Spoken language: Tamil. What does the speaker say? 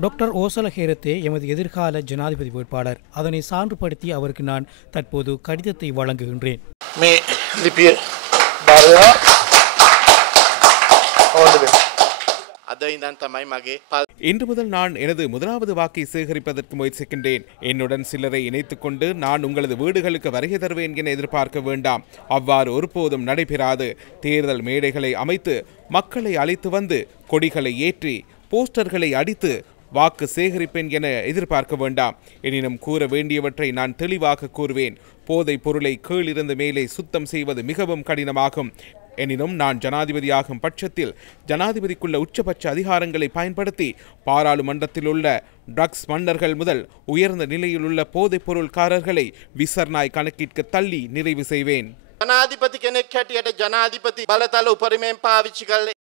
டாக்டர் ஓசல ஹேரத்தே எமது எதிர்கால ஜனாதிபதி வேட்பாளர். அதனை சான்றுபடுத்தி அவருக்கு நான் தற்போது கடிதத்தை வழங்குகின்றேன். இன்று முதல் நான் எனது முதலாவது வாக்கை சேகரிப்பதற்கு முயற்சிக்கின்றேன். என்னுடன் சிலரை இணைத்துக் கொண்டு நான் உங்களது வீடுகளுக்கு வருகை தருவேன் என எதிர்பார்க்க வேண்டாம். அவ்வாறு ஒருபோதும் நடைபெறாது. தேர்தல் மேடைகளை அமைத்து மக்களை அழைத்து வந்து கொடிகளை ஏற்றி போஸ்டர்களை அடித்து வாக்கு சேகரிப்பேன் என எதிர்பார்க்க வேண்டாம். எனினும் கூற வேண்டியவற்றை நான் தெளிவாக கூறுவேன். போதைப் பொருளை கீழிருந்து மேலே சுத்தம் செய்வது மிகவும் கடினமாகும். எனினும் நான் ஜனாதிபதியாகும் பட்சத்தில் ஜனாதிபதிக்குள்ள உச்சபட்ச அதிகாரங்களை பயன்படுத்தி பாராளுமன்றத்தில் உள்ள ட்ரக்ஸ் மன்னர்கள் முதல் உயர்ந்த நிலையில் உள்ள போதைப் பொருள்காரர்களை விசர்நாய் கணக்கிற்கு தள்ளி நிறைவு செய்வேன். ජනාධිපති කෙනෙක් හැටියට ජනාධිපති බලතල උපරිමයෙන් පාවිච්චි කළේ